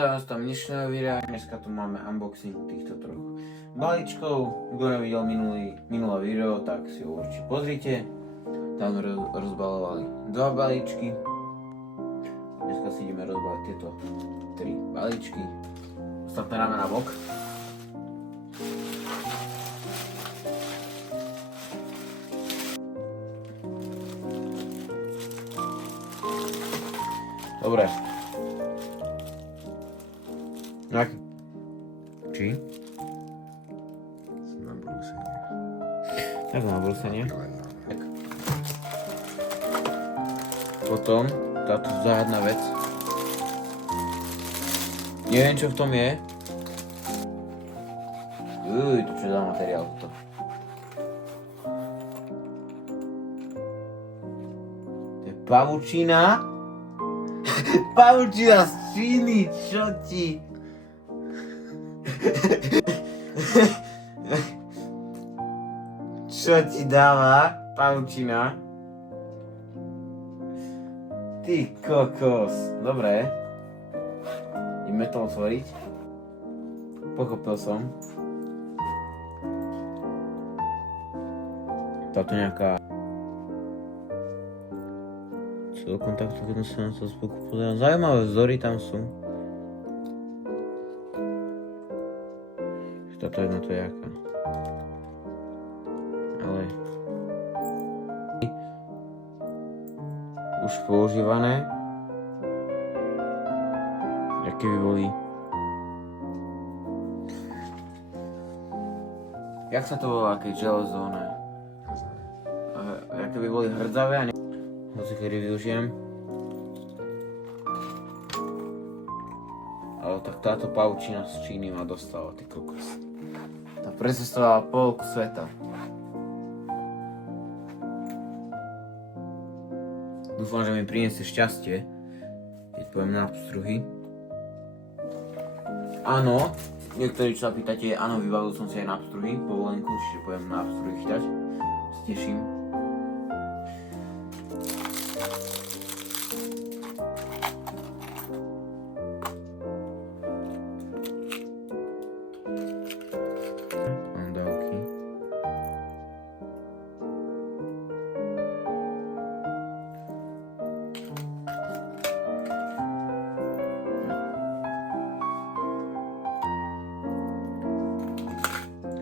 Teraz tam dnešného videa, dneska tu máme unboxing týchto troch balíčkov. Kto nevidel minulé video, tak si ho určite pozrite. Tam rozbalovali dva balíčky. Dneska si ideme rozbaliť tieto tri balíčky. Ostatné dáme na bok. Dobre. Tak. Či? Som na brúsenie. Tak na brúsenie. Tak. Potom táto záhadná vec. Neviem, čo v tom je. To čo za materiál toto. To je pavučina. Pavučina z Číny, čo ti? Čo ti dáva pavučina? Ty kokos. Dobre. Ideme to otvoriť. Pochopil som. Táto nejaká do kontaktu, keď sa na to z boku pozerám. Zaujímavé vzory tam sú. Táto jedna to je jaká. Ale už používané. Aké by boli. Jak sa to volá, keď železo, ne? Aké by boli hrdzavé a hoci kedy využijem. Ale tak táto pavučina z Číny ma dostala, ty kokos. Tá precestovala polku sveta. Dúfam, že mi priniesie šťastie, keď poviem na obstruhy. Áno, niektorí čo sa pýtate, áno, vybavil som si aj na obstruhy, povolenku, čiže poviem na obstruhy chytať. Sa teším.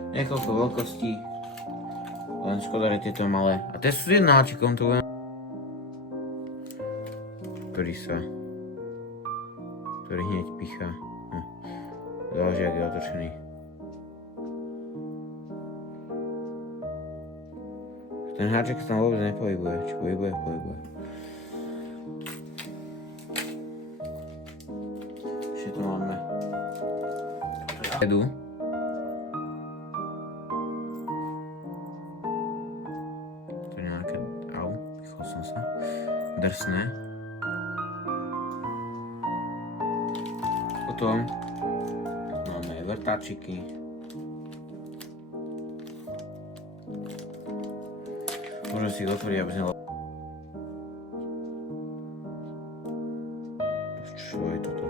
Niekoľko veľkostí, len škoda, že tieto malé. A tie sú jednáčikom, to budem... ktorý hneď pichá. Záleží, jak je otočený. Ten háček sa tam vôbec nepohybuje, či pohybuje. Ešte tu máme jedu. Drsné. Potom máme vrtáčiky. Môžem si ich otvoriť, aby sme... Čo je toto?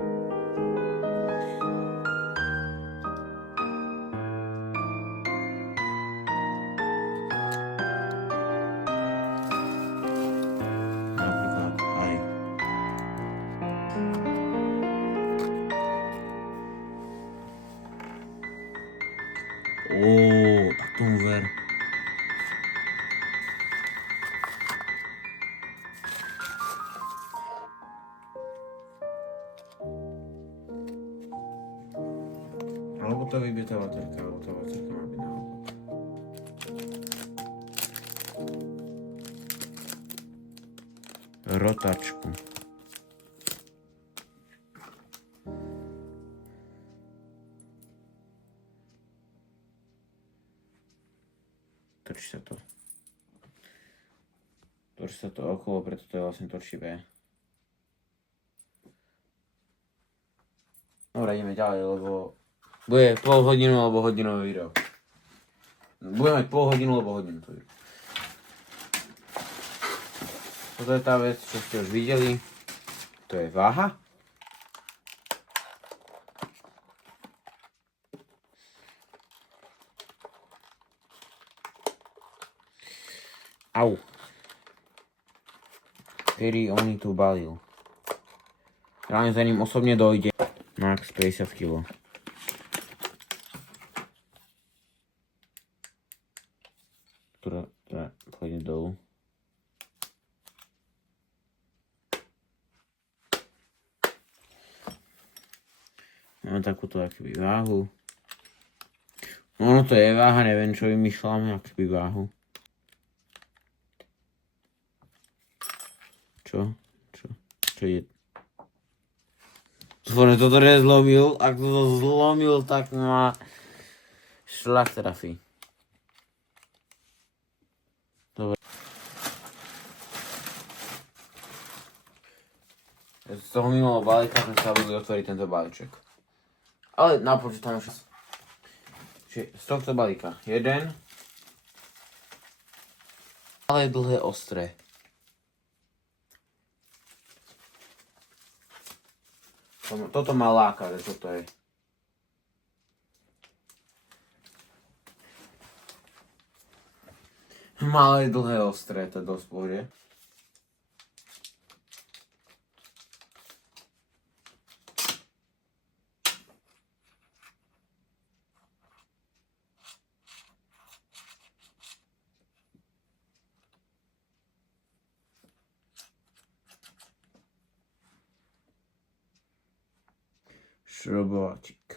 Tak tomu ver. Alebo to vybije tá baterka, alebo tá baterka má byť naopak. Rotačku. Točí sa to okolo, preto to je vlastne točivé. Dobre, ideme ďalej, lebo bude pol hodinu alebo hodinové video. Budeme mať pol hodinu alebo hodinu to video. Toto je tá vec, čo ste už videli. To je váha. Au. Kedy on tu balil. Reálne za ním osobne dojde. Max 50 kg. Ktorá pôjde dolu. Máme takúto akoby váhu. Ono to je váha, neviem čo vymýšľame, akoby váhu. Čo je? Zvorne toto nezlomil, ak to zlomil, tak má šlak trafí. Dobre. Z toho minulého balíka sme sa budú otvoriť tento balíček. Ale napočítam ešte. Čiže z tohto balíka jeden. Ale dlhé, ostré. Toto ma láka, že čo to je. Malé, dlhé, ostré, to je dosť pohode. Šrobovačík.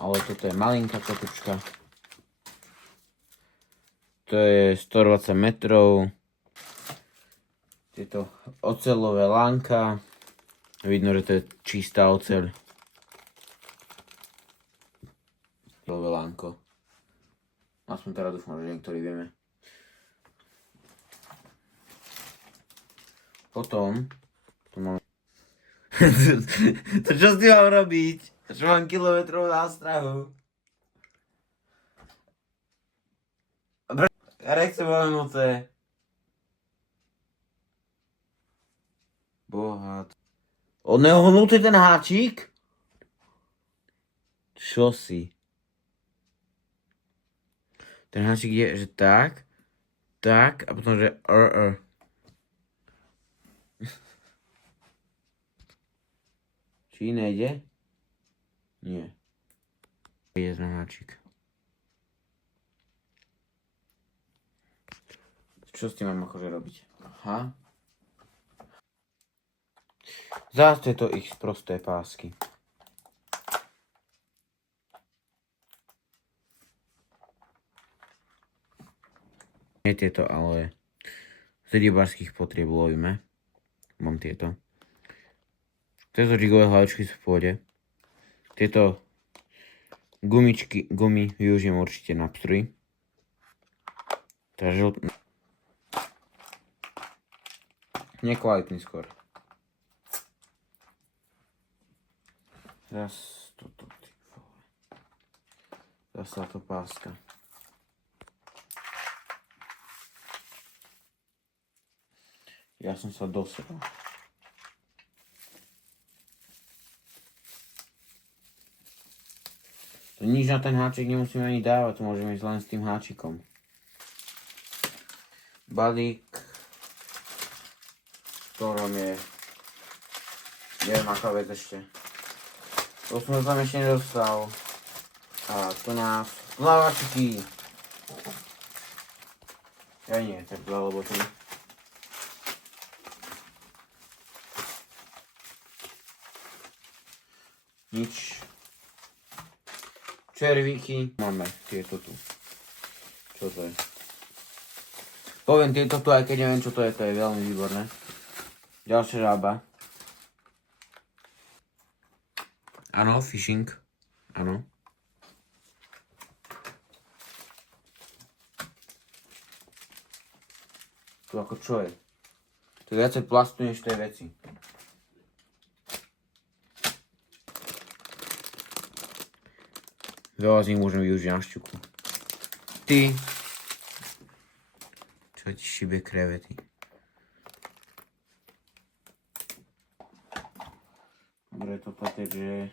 Ale toto je malinká kotučka. To je 120 metrov. Tieto oceľové lánka. Vidno, že to je čistá oceľ. Oceľové lánko. Aspoň teraz dúfam, že niektorí vieme. Potom, tu máme... To čo s tým mám robiť? Čo mám kilometrov nástrahu? Ja nechcem ohnuté. Bohat. On neohnutý ten háčik? Čo si? Ten háčik je, že tak a potom, že Či nejde? Nie. Je ten háčik. Čo s tým mám akože robiť? Aha. Zase to ich prosté pásky. Nie tieto, ale z rybárskych potrieb lovíme. Mám tieto. Tieto žigové hlavičky sú v pôde. Tieto gumy využijem určite na pstruj. Takže nekvalitný skôr. Raz toto, ty vole. Zase táto páska. Ja som sa dosral. To nič na ten háčik nemusíme ani dávať, to môžeme ísť len s tým háčikom. Balík, v ktorom je, neviem aká vec ešte. To som tam ešte nedostal. A tu nás plávačky. Ja nie, tak lebo tu. Nič. Červíky. Máme tieto tu. Čo to je? Poviem tieto tu, aj keď neviem čo to je veľmi výborné. Ďalšia žába. Áno, fishing. Áno. Tu ako čo je? To je viacej plastu než tej veci. Veľa z nich môžem využiť na šťuku. Ty. Čo ti šibe krevety? Dobre, toto takže...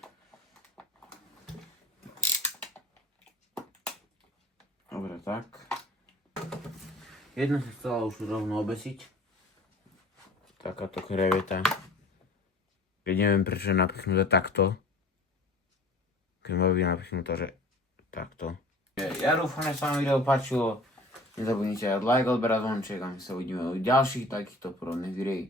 tak. Jedna sa chcela už rovno obesiť. Takáto kreveta. Keď neviem prečo je napichnutá takto. Keď má byť napichnutá, že takto. Ja dúfam, že sa vám video páčilo. Nezabudnite dať like, odber a zvonček a my sa uvidíme u ďalších takýchto podobných videí.